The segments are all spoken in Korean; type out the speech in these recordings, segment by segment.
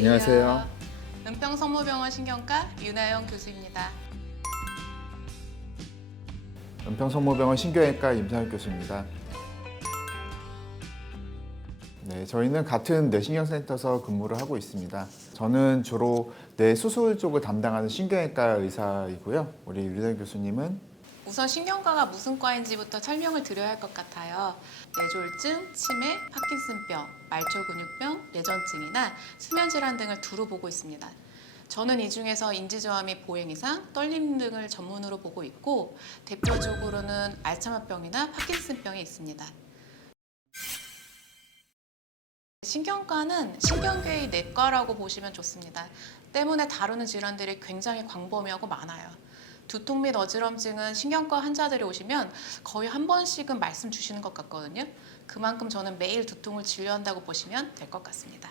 안녕하세요. 은평성모병원 신경과 윤하영 교수입니다. 은평성모병원 신경외과 임상혁 교수입니다. 네, 저희는 같은 뇌신경센터에서 근무를 하고 있습니다. 저는 주로 뇌 수술 쪽을 담당하는 신경외과 의사이고요. 우리 윤하영 교수님은 우선 신경과가 무슨 과인지부터 설명을 드려야 할 것 같아요. 뇌졸중, 치매, 파킨슨병, 말초근육병, 뇌전증이나 수면질환 등을 두루 보고 있습니다. 저는 이 중에서 인지저하 및 보행이상, 떨림 등을 전문으로 보고 있고 대표적으로는 알츠하이머병이나 파킨슨병이 있습니다. 신경과는 신경계의 내과라고 보시면 좋습니다. 때문에 다루는 질환들이 굉장히 광범위하고 많아요. 두통 및 어지럼증은 신경과 환자들이 오시면 거의 한 번씩은 말씀 주시는 것 같거든요. 그만큼 저는 매일 두통을 진료한다고 보시면 될 것 같습니다.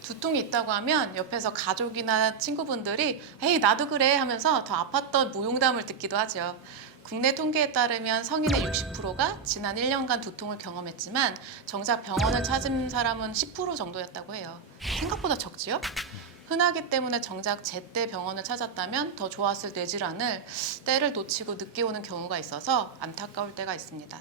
두통이 있다고 하면 옆에서 가족이나 친구분들이 에이 나도 그래 하면서 더 아팠던 무용담을 듣기도 하죠. 국내 통계에 따르면 성인의 60%가 지난 1년간 두통을 경험했지만 정작 병원을 찾은 사람은 10% 정도였다고 해요. 생각보다 적지요? 흔하기 때문에 정작 제때 병원을 찾았다면 더 좋았을 뇌질환을 때를 놓치고 늦게 오는 경우가 있어서 안타까울 때가 있습니다.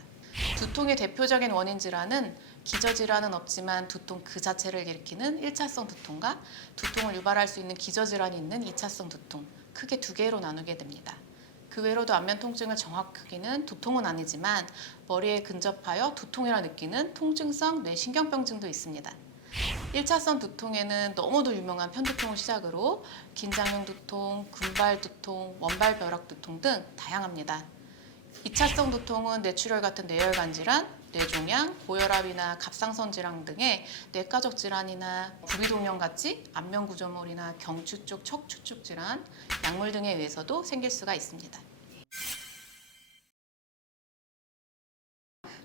두통의 대표적인 원인 질환은 기저질환은 없지만 두통 그 자체를 일으키는 1차성 두통과 두통을 유발할 수 있는 기저질환이 있는 2차성 두통, 크게 두 개로 나누게 됩니다. 그 외로도 안면 통증을 정확하게는 두통은 아니지만 머리에 근접하여 두통이라 느끼는 통증성 뇌신경병증도 있습니다. 1차성 두통에는 너무도 유명한 편두통을 시작으로 긴장형 두통, 금발 두통, 원발 벼락 두통 등 다양합니다. 2차성 두통은 뇌출혈 같은 뇌혈관 질환, 뇌종양, 고혈압이나 갑상선 질환 등의 뇌과적 질환이나 구비동염같이 안면 구조물이나 경추 쪽, 척추 쪽 질환, 약물 등에 의해서도 생길 수가 있습니다.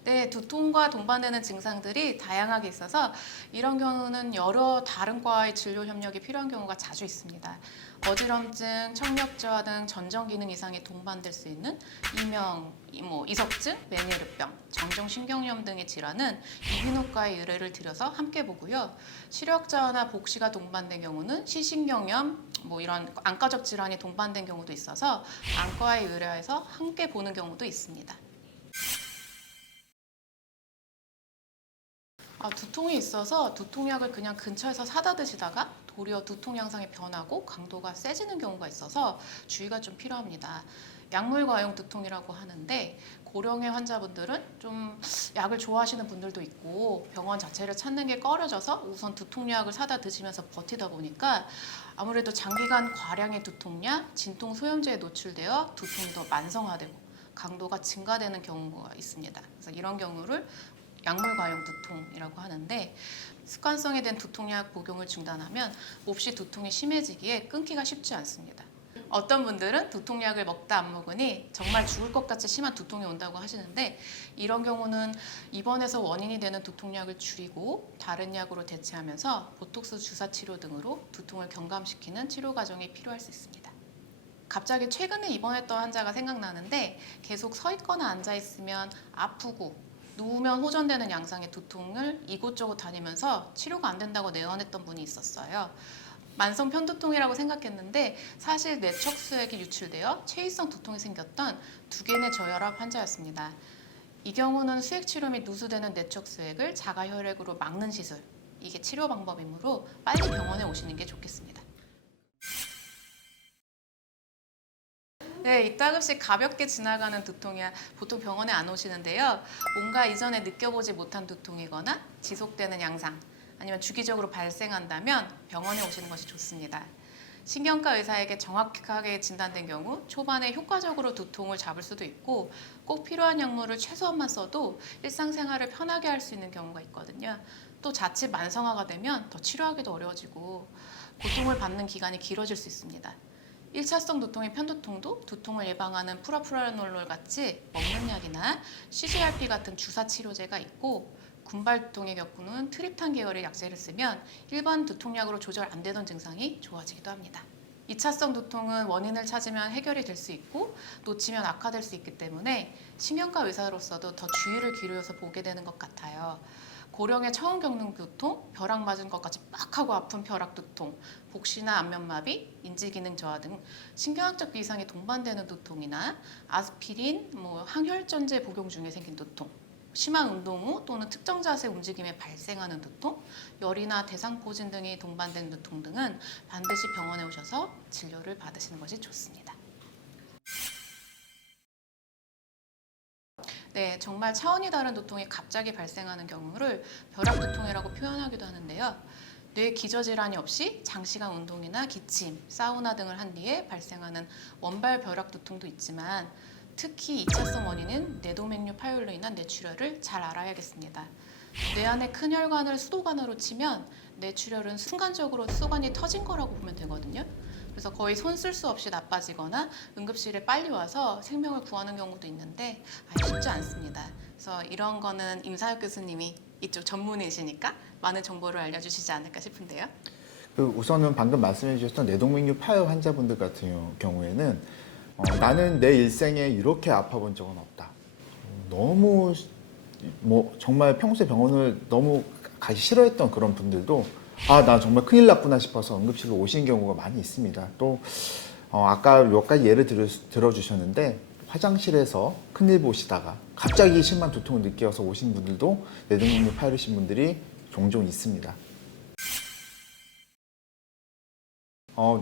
네, 두통과 동반되는 증상들이 다양하게 있어서 이런 경우는 여러 다른 과의 진료 협력이 필요한 경우가 자주 있습니다. 어지럼증, 청력저하 등 전정 기능 이상이 동반될 수 있는 이석증, 메니에르병, 정정신경염 등의 질환은 이비인후과의 의뢰를 드려서 함께 보고요. 시력저하나 복시가 동반된 경우는 시신경염, 이런 안과적 질환이 동반된 경우도 있어서 안과에 의뢰해서 함께 보는 경우도 있습니다. 두통이 있어서 두통약을 그냥 근처에서 사다 드시다가 도리어 두통 양상이 변하고 강도가 세지는 경우가 있어서 주의가 좀 필요합니다. 약물 과용 두통이라고 하는데 고령의 환자분들은 좀 약을 좋아하시는 분들도 있고 병원 자체를 찾는 게 꺼려져서 우선 두통약을 사다 드시면서 버티다 보니까 아무래도 장기간 과량의 두통약, 진통 소염제에 노출되어 두통이 더 만성화되고 강도가 증가되는 경우가 있습니다. 그래서 이런 경우를 약물 과용 두통이라고 하는데 습관성에 대한 두통약 복용을 중단하면 몹시 두통이 심해지기에 끊기가 쉽지 않습니다. 어떤 분들은 두통약을 먹다 안 먹으니 정말 죽을 것 같이 심한 두통이 온다고 하시는데 이런 경우는 입원해서 원인이 되는 두통약을 줄이고 다른 약으로 대체하면서 보톡스 주사 치료 등으로 두통을 경감시키는 치료 과정이 필요할 수 있습니다. 갑자기 최근에 입원했던 환자가 생각나는데 계속 서 있거나 앉아 있으면 아프고 누우면 호전되는 양상의 두통을 이곳저곳 다니면서 치료가 안 된다고 내원했던 분이 있었어요. 만성 편두통이라고 생각했는데 사실 뇌척수액이 유출되어 체위성 두통이 생겼던 두 개의 저혈압 환자였습니다. 이 경우는 수액치료 및 누수되는 뇌척수액을 자가혈액으로 막는 시술, 이게 치료 방법이므로 빨리 병원에 오시는 게 좋겠습니다. 네, 이따금씩 가볍게 지나가는 두통이야 보통 병원에 안 오시는데요. 뭔가 이전에 느껴보지 못한 두통이거나 지속되는 양상, 아니면 주기적으로 발생한다면 병원에 오시는 것이 좋습니다. 신경과 의사에게 정확하게 진단된 경우 초반에 효과적으로 두통을 잡을 수도 있고 꼭 필요한 약물을 최소한만 써도 일상생활을 편하게 할 수 있는 경우가 있거든요. 또 자칫 만성화가 되면 더 치료하기도 어려워지고 고통을 받는 기간이 길어질 수 있습니다. 1차성 두통의 편두통도 두통을 예방하는 프라프라놀 같이 먹는 약이나 CGRP 같은 주사 치료제가 있고 군발 두통의 경우는 트립탄 계열의 약제를 쓰면 일반 두통약으로 조절 안 되던 증상이 좋아지기도 합니다. 2차성 두통은 원인을 찾으면 해결이 될 수 있고 놓치면 악화될 수 있기 때문에 신경과 의사로서도 더 주의를 기울여서 보게 되는 것 같아요. 고령에 처음 겪는 두통, 벼락 맞은 것 같이 빡 하고 아픈 벼락 두통, 복시나 안면마비, 인지기능 저하 등 신경학적 비상이 동반되는 두통이나 아스피린, 항혈전제 복용 중에 생긴 두통, 심한 운동 후 또는 특정 자세 움직임에 발생하는 두통, 열이나 대상포진 등이 동반된 두통 등은 반드시 병원에 오셔서 진료를 받으시는 것이 좋습니다. 네, 정말 차원이 다른 두통이 갑자기 발생하는 경우를 벼락 두통이라고 표현하기도 하는데요. 뇌 기저질환이 없이 장시간 운동이나 기침, 사우나 등을 한 뒤에 발생하는 원발 벼락 두통도 있지만 특히 2차성 원인은 뇌동맥류 파열로 인한 뇌출혈을 잘 알아야겠습니다. 뇌 안의 큰 혈관을 수도관으로 치면 뇌출혈은 순간적으로 수도관이 터진 거라고 보면 되거든요. 그래서 거의 손 쓸 수 없이 나빠지거나 응급실에 빨리 와서 생명을 구하는 경우도 있는데 쉽지 않습니다. 그래서 이런 거는 임상혁 교수님이 이쪽 전문이시니까 많은 정보를 알려주시지 않을까 싶은데요. 우선은 방금 말씀해 주셨던 뇌동맥류 파열 환자분들 같은 경우에는 나는 내 일생에 이렇게 아파본 적은 없다. 너무 정말 평소에 병원을 너무 가기 싫어했던 그런 분들도 나 정말 큰일 났구나 싶어서 응급실로 오시는 경우가 많이 있습니다. 또 아까 몇 가지 예를 들어주셨는데 화장실에서 큰일 보시다가 갑자기 심한 두통을 느껴서 오신 분들도 뇌동맥류 파열이신 분들이 종종 있습니다.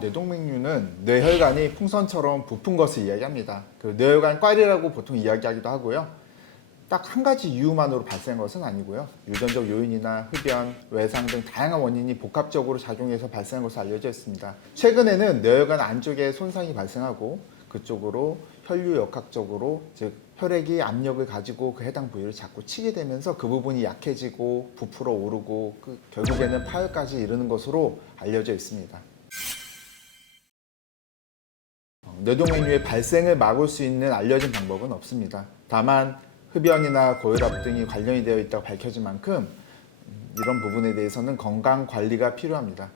뇌동맥류는 뇌혈관이 풍선처럼 부푼 것을 이야기합니다. 그 뇌혈관 꽈리라고 보통 이야기하기도 하고요. 딱 한 가지 이유만으로 발생한 것은 아니고요. 유전적 요인이나 흡연, 외상 등 다양한 원인이 복합적으로 작용해서 발생한 것으로 알려져 있습니다. 최근에는 뇌혈관 안쪽에 손상이 발생하고 그쪽으로 혈류역학적으로 즉 혈액이 압력을 가지고 그 해당 부위를 자꾸 치게 되면서 그 부분이 약해지고 부풀어 오르고 결국에는 파열까지 이르는 것으로 알려져 있습니다. 뇌동맥류의 발생을 막을 수 있는 알려진 방법은 없습니다. 다만 흡연이나 고혈압 등이 관련이 되어 있다고 밝혀진 만큼 이런 부분에 대해서는 건강 관리가 필요합니다.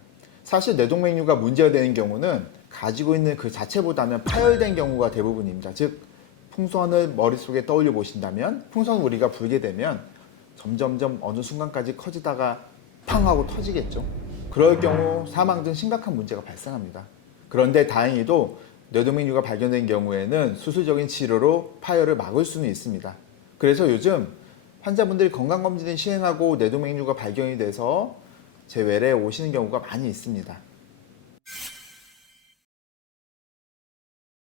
사실 뇌동맥류가 문제가 되는 경우는 가지고 있는 그 자체보다는 파열된 경우가 대부분입니다. 즉 풍선을 머릿속에 떠올려 보신다면 풍선 우리가 불게 되면 점점점 어느 순간까지 커지다가 팡 하고 터지겠죠. 그럴 경우 사망 등 심각한 문제가 발생합니다. 그런데 다행히도 뇌동맥류가 발견된 경우에는 수술적인 치료로 파열을 막을 수는 있습니다. 그래서 요즘 환자분들이 건강검진을 시행하고 뇌동맥류가 발견이 돼서 제 외래에 오시는 경우가 많이 있습니다.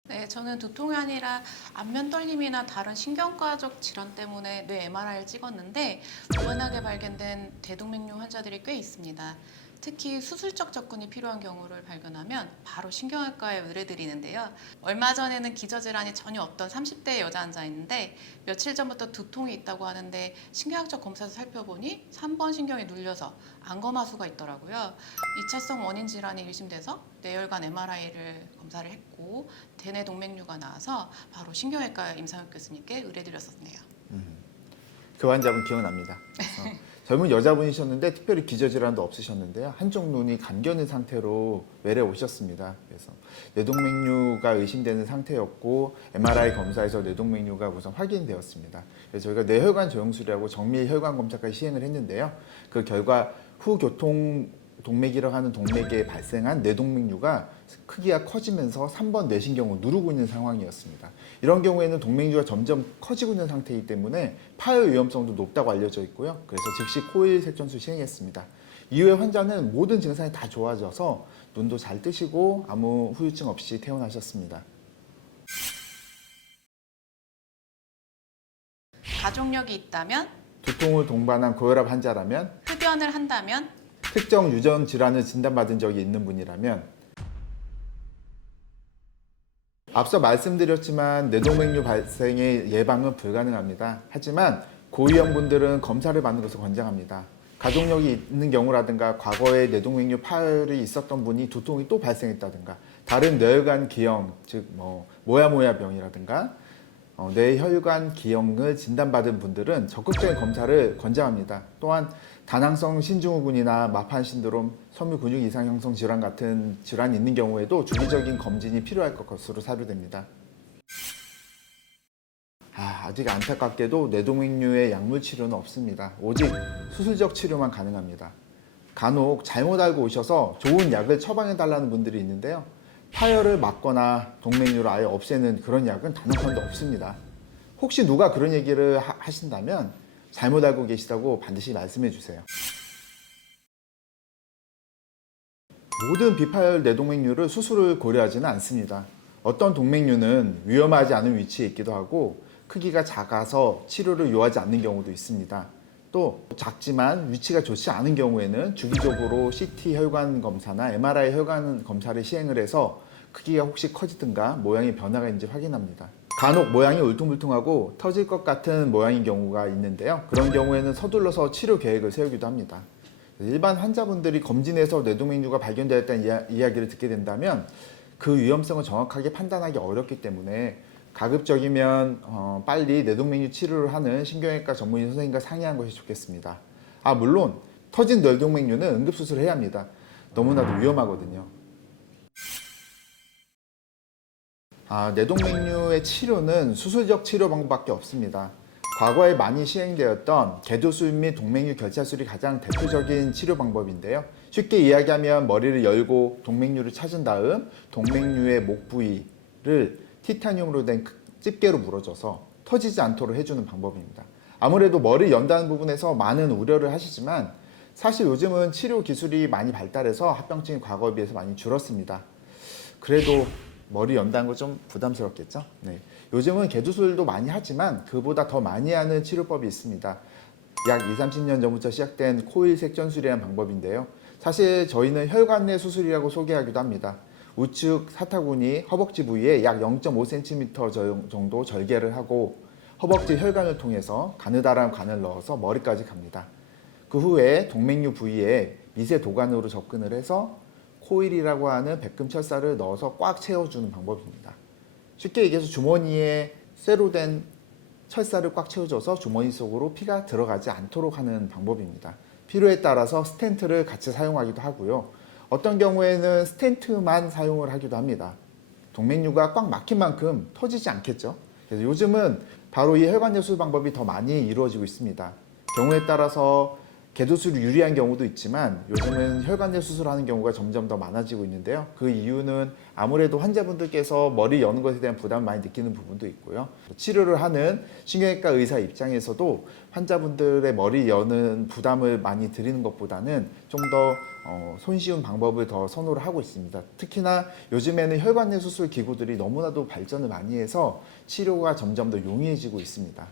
네, 저는 두통이 아니라 안면 떨림이나 다른 신경과적 질환 때문에 뇌 MRI를 찍었는데 우연하게 발견된 뇌동맥류 환자들이 꽤 있습니다. 특히 수술적 접근이 필요한 경우를 발견하면 바로 신경외과에 의뢰드리는데요. 얼마 전에는 기저질환이 전혀 없던 30대 여자 환자 있는데 며칠 전부터 두통이 있다고 하는데 신경학적 검사에서 살펴보니 3번 신경이 눌려서 안검하수가 있더라고요. 2차성 원인 질환이 의심돼서 뇌혈관 MRI를 검사를 했고 대뇌동맥류가 나와서 바로 신경외과 임상혁 교수님께 의뢰드렸었네요. 그 환자분 기억납니다. 젊은 여자분이셨는데 특별히 기저질환도 없으셨는데요. 한쪽 눈이 감겨있는 상태로 외래 오셨습니다. 그래서 뇌동맥류가 의심되는 상태였고 MRI 검사에서 뇌동맥류가 우선 확인되었습니다. 그래서 저희가 뇌혈관 조영술이라고 정밀 혈관 검사까지 시행을 했는데요. 그 결과 후교통동맥이라고 하는 동맥에 발생한 뇌동맥류가 크기가 커지면서 3번 뇌신경을 누르고 있는 상황이었습니다. 이런 경우에는 동맥류가 점점 커지고 있는 상태이기 때문에 파열 위험성도 높다고 알려져 있고요. 그래서 즉시 코일 색전술 시행했습니다. 이후에 환자는 모든 증상이 다 좋아져서 눈도 잘 뜨시고 아무 후유증 없이 퇴원하셨습니다. 가족력이 있다면, 두통을 동반한 고혈압 환자라면, 흡연을 한다면, 특정 유전 질환을 진단받은 적이 있는 분이라면, 앞서 말씀드렸지만 뇌동맥류 발생의 예방은 불가능합니다. 하지만 고위험분들은 검사를 받는 것을 권장합니다. 가족력이 있는 경우라든가 과거에 뇌동맥류 파열이 있었던 분이 두통이 또 발생했다든가 다른 뇌혈관 기형, 즉 모야모야병이라든가 뇌혈관 기형을 진단받은 분들은 적극적인 검사를 권장합니다. 또한 다낭성 신증후군이나 마판 신드롬, 섬유 근육 이상 형성 질환 같은 질환이 있는 경우에도 주기적인 검진이 필요할 것으로 사료됩니다. 아직 안타깝게도 뇌동맥류의 약물 치료는 없습니다. 오직 수술적 치료만 가능합니다. 간혹 잘못 알고 오셔서 좋은 약을 처방해달라는 분들이 있는데요. 파열을 막거나 동맥류를 아예 없애는 그런 약은 단 한 번도 없습니다. 혹시 누가 그런 얘기를 하신다면 잘못 알고 계시다고 반드시 말씀해 주세요. 모든 비파열 뇌동맥류를 수술을 고려하지는 않습니다. 어떤 동맥류는 위험하지 않은 위치에 있기도 하고 크기가 작아서 치료를 요하지 않는 경우도 있습니다. 또 작지만 위치가 좋지 않은 경우에는 주기적으로 CT 혈관 검사나 MRI 혈관 검사를 시행을 해서 크기가 혹시 커지든가 모양의 변화가 있는지 확인합니다. 간혹 모양이 울퉁불퉁하고 터질 것 같은 모양인 경우가 있는데요. 그런 경우에는 서둘러서 치료 계획을 세우기도 합니다. 일반 환자분들이 검진에서 뇌동맥류가 발견되었다는 이야기를 듣게 된다면 그 위험성을 정확하게 판단하기 어렵기 때문에 가급적이면 빨리 뇌동맥류 치료를 하는 신경외과 전문의 선생님과 상의하는 것이 좋겠습니다. 물론 터진 뇌동맥류는 응급수술을 해야 합니다. 너무나도 위험하거든요. 뇌동맥류의 치료는 수술적 치료 방법밖에 없습니다. 과거에 많이 시행되었던 개도술 및 동맥류 결찰술이 가장 대표적인 치료 방법인데요. 쉽게 이야기하면 머리를 열고 동맥류를 찾은 다음 동맥류의 목 부위를 티타늄으로 된 집게로 물어줘서 터지지 않도록 해주는 방법입니다. 아무래도 머리 연다는 부분에서 많은 우려를 하시지만 사실 요즘은 치료 기술이 많이 발달해서 합병증이 과거에 비해서 많이 줄었습니다. 그래도 머리 연다는 거 좀 부담스럽겠죠? 네. 요즘은 개도술도 많이 하지만 그보다 더 많이 하는 치료법이 있습니다. 약 20-30년 전부터 시작된 코일 색전술이라는 방법인데요. 사실 저희는 혈관 내 수술이라고 소개하기도 합니다. 우측 사타구니 허벅지 부위에 약 0.5cm 정도 절개를 하고 허벅지 혈관을 통해서 가느다란 관을 넣어서 머리까지 갑니다. 그 후에 동맥류 부위에 미세 도관으로 접근을 해서 코일이라고 하는 백금 철사를 넣어서 꽉 채워주는 방법입니다. 쉽게 얘기해서 주머니에 쇠로 된 철사를 꽉 채워줘서 주머니 속으로 피가 들어가지 않도록 하는 방법입니다. 필요에 따라서 스텐트를 같이 사용하기도 하고요. 어떤 경우에는 스텐트만 사용을 하기도 합니다. 동맥류가 꽉 막힌 만큼 터지지 않겠죠. 그래서 요즘은 바로 이 혈관 예술 방법이 더 많이 이루어지고 있습니다. 경우에 따라서 개도술이 유리한 경우도 있지만 요즘은 혈관내 수술하는 경우가 점점 더 많아지고 있는데요. 그 이유는 아무래도 환자분들께서 머리 여는 것에 대한 부담을 많이 느끼는 부분도 있고요. 치료를 하는 신경외과 의사 입장에서도 환자분들의 머리 여는 부담을 많이 드리는 것보다는 좀 더 손쉬운 방법을 더 선호를 하고 있습니다. 특히나 요즘에는 혈관내 수술 기구들이 너무나도 발전을 많이 해서 치료가 점점 더 용이해지고 있습니다.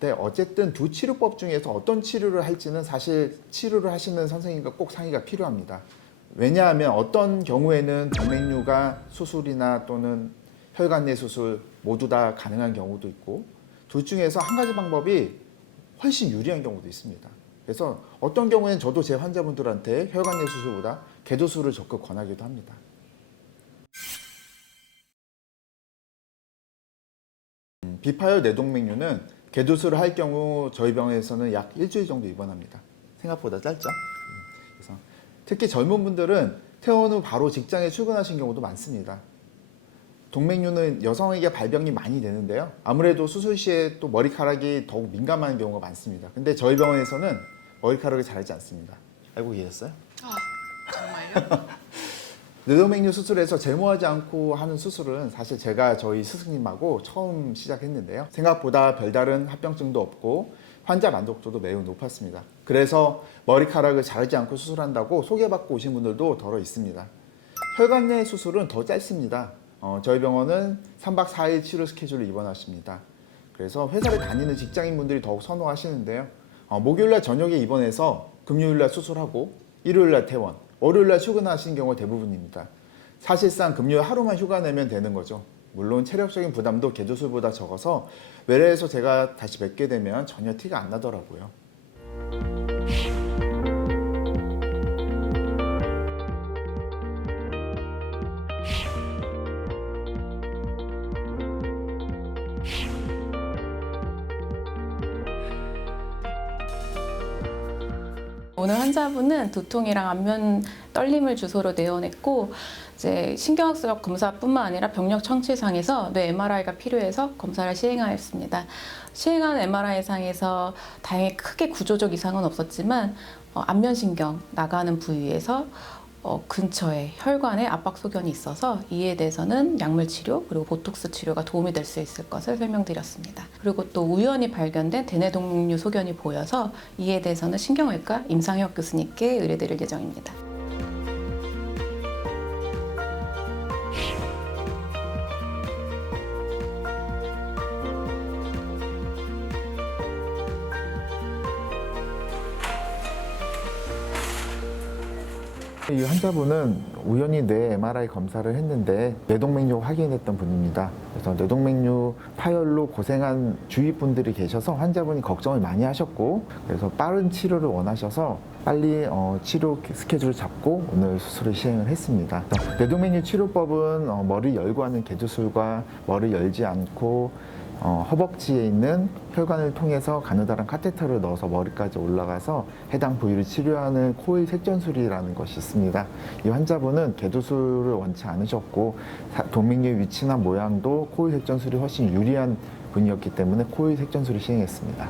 네, 어쨌든 두 치료법 중에서 어떤 치료를 할지는 사실 치료를 하시는 선생님과 꼭 상의가 필요합니다. 왜냐하면 어떤 경우에는 동맥류가 수술이나 또는 혈관 내 수술 모두 다 가능한 경우도 있고 둘 중에서 한 가지 방법이 훨씬 유리한 경우도 있습니다. 그래서 어떤 경우에는 저도 제 환자분들한테 혈관 내 수술보다 개도술을 적극 권하기도 합니다. 비파열 뇌동맥류는 개도술을 할 경우 저희 병원에서는 약 일주일 정도 입원합니다. 생각보다 짧죠? 그래서 특히 젊은 분들은 퇴원 후 바로 직장에 출근하신 경우도 많습니다. 동맥류는 여성에게 발병이 많이 되는데요. 아무래도 수술 시에 또 머리카락이 더욱 민감한 경우가 많습니다. 근데 저희 병원에서는 머리카락을 자르지 않습니다. 알고 계셨어요? 정말요? 뇌동맥류 수술에서 제모하지 않고 하는 수술은 사실 제가 저희 스승님하고 처음 시작했는데요. 생각보다 별다른 합병증도 없고 환자 만족도도 매우 높았습니다. 그래서 머리카락을 자르지 않고 수술한다고 소개받고 오신 분들도 더러 있습니다. 혈관 내 수술은 더 짧습니다. 저희 병원은 3박 4일 치료 스케줄로 입원하십니다. 그래서 회사를 다니는 직장인분들이 더욱 선호하시는데요. 목요일날 저녁에 입원해서 금요일날 수술하고 일요일날 퇴원, 월요일날 출근하시는 경우가 대부분입니다. 사실상 금요일 하루만 휴가 내면 되는 거죠. 물론 체력적인 부담도 개도술보다 적어서 외래에서 제가 다시 뵙게 되면 전혀 티가 안 나더라고요. 오늘 환자분은 두통이랑 안면 떨림을 주소로 내원했고 이제 신경학적 검사뿐만 아니라 병력 청취상에서 뇌 MRI가 필요해서 검사를 시행하였습니다. 시행한 MRI상에서 다행히 크게 구조적 이상은 없었지만 안면신경 나가는 부위에서 근처에 혈관에 압박 소견이 있어서 이에 대해서는 약물 치료 그리고 보톡스 치료가 도움이 될 수 있을 것을 설명드렸습니다. 그리고 또 우연히 발견된 대뇌동맥류 소견이 보여서 이에 대해서는 신경외과 임상혁 교수님께 의뢰드릴 예정입니다. 이 환자분은 우연히 뇌 MRI 검사를 했는데 뇌동맥류 확인했던 분입니다. 그래서 뇌동맥류 파열로 고생한 주위 분들이 계셔서 환자분이 걱정을 많이 하셨고 그래서 빠른 치료를 원하셔서 빨리 치료 스케줄을 잡고 오늘 수술을 시행을 했습니다. 뇌동맥류 치료법은 머리 열고 하는 개두술과 머리 열지 않고 허벅지에 있는 혈관을 통해서 가느다란 카테터를 넣어서 머리까지 올라가서 해당 부위를 치료하는 코일 색전술이라는 것이 있습니다. 이 환자분은 개두술을 원치 않으셨고 동맥류의 위치나 모양도 코일 색전술이 훨씬 유리한 분이었기 때문에 코일 색전술을 시행했습니다.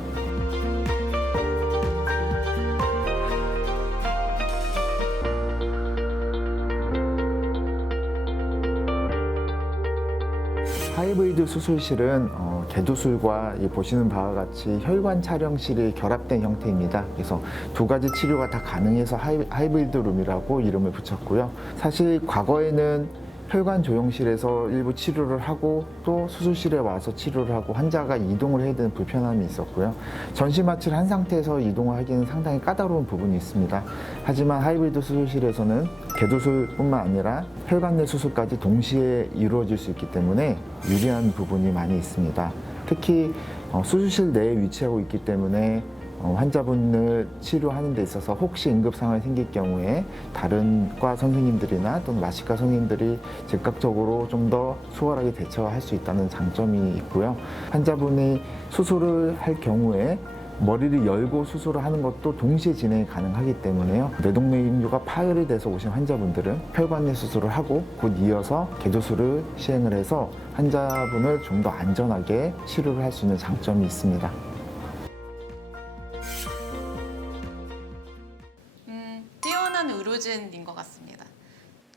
하이브리드 수술실은 개두술과 이 보시는 바와 같이 혈관 촬영실이 결합된 형태입니다. 그래서 두 가지 치료가 다 가능해서 하이브리드 룸이라고 이름을 붙였고요. 사실 과거에는 혈관 조영실에서 일부 치료를 하고 또 수술실에 와서 치료를 하고 환자가 이동을 해야 되는 불편함이 있었고요. 전시 마취를 한 상태에서 이동을 하기는 상당히 까다로운 부분이 있습니다. 하지만 하이브리드 수술실에서는 개두술뿐만 아니라 혈관 내 수술까지 동시에 이루어질 수 있기 때문에 유리한 부분이 많이 있습니다. 특히 수술실 내에 위치하고 있기 때문에 환자분을 치료하는 데 있어서 혹시 응급 상황이 생길 경우에 다른 과 선생님들이나 또는 마취과 선생님들이 즉각적으로 좀 더 수월하게 대처할 수 있다는 장점이 있고요. 환자분이 수술을 할 경우에 머리를 열고 수술을 하는 것도 동시에 진행이 가능하기 때문에요. 뇌동맥류가 파열이 돼서 오신 환자분들은 혈관 내 수술을 하고 곧 이어서 개두술을 시행을 해서 환자분을 좀 더 안전하게 치료를 할 수 있는 장점이 있습니다. 뛰어난 의료진인 것 같습니다.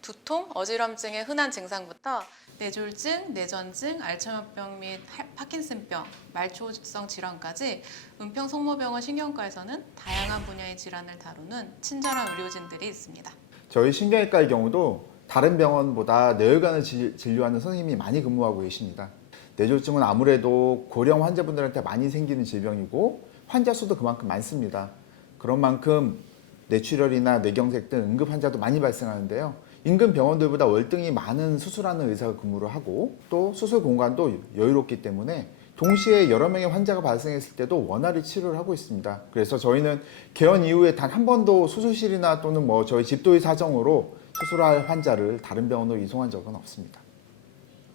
두통, 어지럼증의 흔한 증상부터 뇌졸중, 뇌전증, 알츠하이머병 및 파킨슨병, 말초성 질환까지 은평성모병원 신경과에서는 다양한 분야의 질환을 다루는 친절한 의료진들이 있습니다. 저희 신경외과의 경우도 다른 병원보다 뇌혈관을 진료하는 선생님이 많이 근무하고 계십니다. 뇌졸중은 아무래도 고령 환자분들한테 많이 생기는 질병이고 환자 수도 그만큼 많습니다. 그런 만큼 뇌출혈이나 뇌경색 등 응급 환자도 많이 발생하는데요. 인근 병원들보다 월등히 많은 수술하는 의사가 근무를 하고 또 수술 공간도 여유롭기 때문에 동시에 여러 명의 환자가 발생했을 때도 원활히 치료를 하고 있습니다. 그래서 저희는 개원 이후에 단 한 번도 수술실이나 또는 저희 집도의 사정으로 수술할 환자를 다른 병원으로 이송한 적은 없습니다.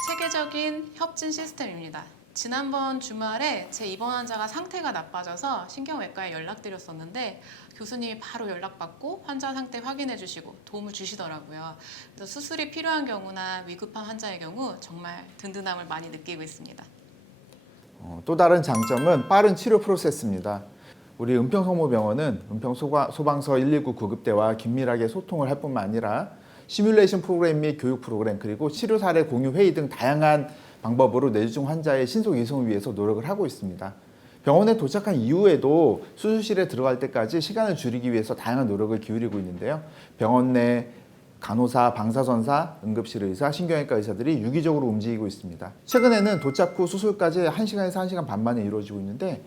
체계적인 협진 시스템입니다. 지난번 주말에 제 입원 환자가 상태가 나빠져서 신경외과에 연락드렸었는데 교수님이 바로 연락받고 환자 상태 확인해 주시고 도움을 주시더라고요. 그래서 수술이 필요한 경우나 위급한 환자의 경우 정말 든든함을 많이 느끼고 있습니다. 또 다른 장점은 빠른 치료 프로세스입니다. 우리 은평성모병원은 은평소방서 119 구급대와 긴밀하게 소통을 할 뿐만 아니라 시뮬레이션 프로그램 및 교육 프로그램 그리고 치료 사례 공유 회의 등 다양한 방법으로 뇌졸중 환자의 신속 이송을 위해서 노력을 하고 있습니다. 병원에 도착한 이후에도 수술실에 들어갈 때까지 시간을 줄이기 위해서 다양한 노력을 기울이고 있는데요. 병원 내 간호사, 방사선사, 응급실 의사, 신경외과 의사들이 유기적으로 움직이고 있습니다. 최근에는 도착 후 수술까지 1시간에서 1시간 반 만에 이루어지고 있는데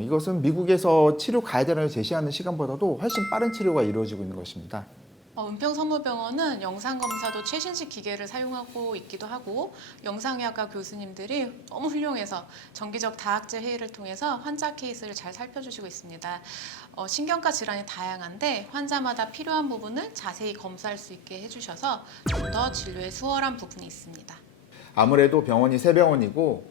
이것은 미국에서 치료 가이드라인을 제시하는 시간보다도 훨씬 빠른 치료가 이루어지고 있는 것입니다. 은평성모병원은 영상검사도 최신식 기계를 사용하고 있기도 하고 영상의학과 교수님들이 너무 훌륭해서 정기적 다학제 회의를 통해서 환자 케이스를 잘 살펴주시고 있습니다. 신경과 질환이 다양한데 환자마다 필요한 부분을 자세히 검사할 수 있게 해주셔서 좀 더 진료에 수월한 부분이 있습니다. 아무래도 병원이 새 병원이고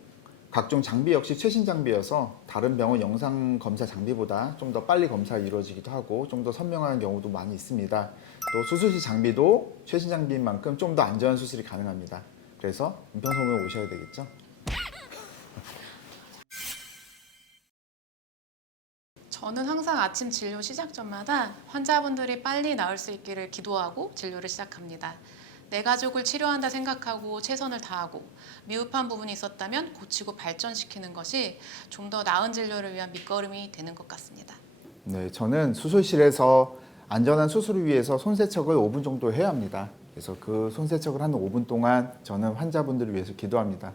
각종 장비 역시 최신 장비여서 다른 병원 영상 검사 장비보다 좀 더 빨리 검사가 이루어지기도 하고 좀 더 선명한 경우도 많이 있습니다. 또 수술실 장비도 최신 장비인 만큼 좀 더 안전한 수술이 가능합니다. 그래서 은평성모병 오셔야 되겠죠? 저는 항상 아침 진료 시작 전마다 환자분들이 빨리 나을 수 있기를 기도하고 진료를 시작합니다. 내 가족을 치료한다 생각하고 최선을 다하고 미흡한 부분이 있었다면 고치고 발전시키는 것이 좀 더 나은 진료를 위한 밑거름이 되는 것 같습니다. 네, 저는 수술실에서 안전한 수술을 위해서 손세척을 5분 정도 해야 합니다. 그래서 그 손세척을 하는 5분 동안 저는 환자분들을 위해서 기도합니다.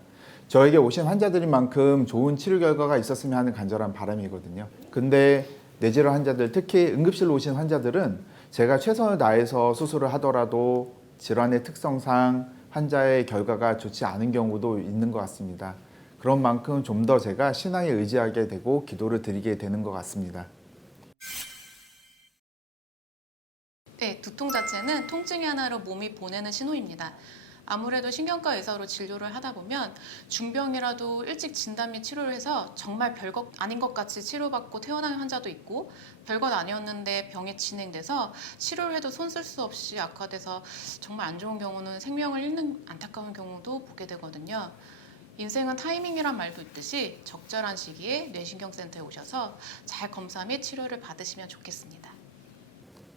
저에게 오신 환자들인 만큼 좋은 치료 결과가 있었으면 하는 간절한 바람이거든요. 근데 뇌질환 환자들, 특히 응급실로 오신 환자들은 제가 최선을 다해서 수술을 하더라도 질환의 특성상 환자의 결과가 좋지 않은 경우도 있는 것 같습니다. 그런 만큼 좀 더 제가 신앙에 의지하게 되고 기도를 드리게 되는 것 같습니다. 네, 두통 자체는 통증이 하나로 몸이 보내는 신호입니다. 아무래도 신경과 의사로 진료를 하다 보면 중병이라도 일찍 진단 및 치료를 해서 정말 별것 아닌 것 같이 치료받고 퇴원하는 환자도 있고 별것 아니었는데 병이 진행돼서 치료를 해도 손 쓸 수 없이 악화돼서 정말 안 좋은 경우는 생명을 잃는 안타까운 경우도 보게 되거든요. 인생은 타이밍이란 말도 있듯이 적절한 시기에 뇌신경센터에 오셔서 잘 검사 및 치료를 받으시면 좋겠습니다.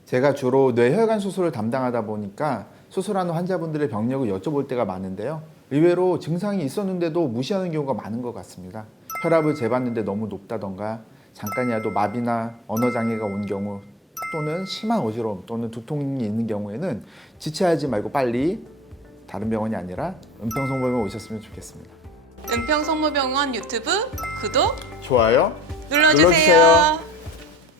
제가 주로 뇌혈관 수술을 담당하다 보니까 수술하는 환자분들의 병력을 여쭤볼 때가 많은데요. 의외로 증상이 있었는데도 무시하는 경우가 많은 것 같습니다. 혈압을 재봤는데 너무 높다던가 잠깐이라도 마비나 언어장애가 온 경우 또는 심한 어지러움 또는 두통이 있는 경우에는 지체하지 말고 빨리 다른 병원이 아니라 은평성모병원 오셨으면 좋겠습니다. 은평성모병원 유튜브 구독 좋아요 눌러주세요.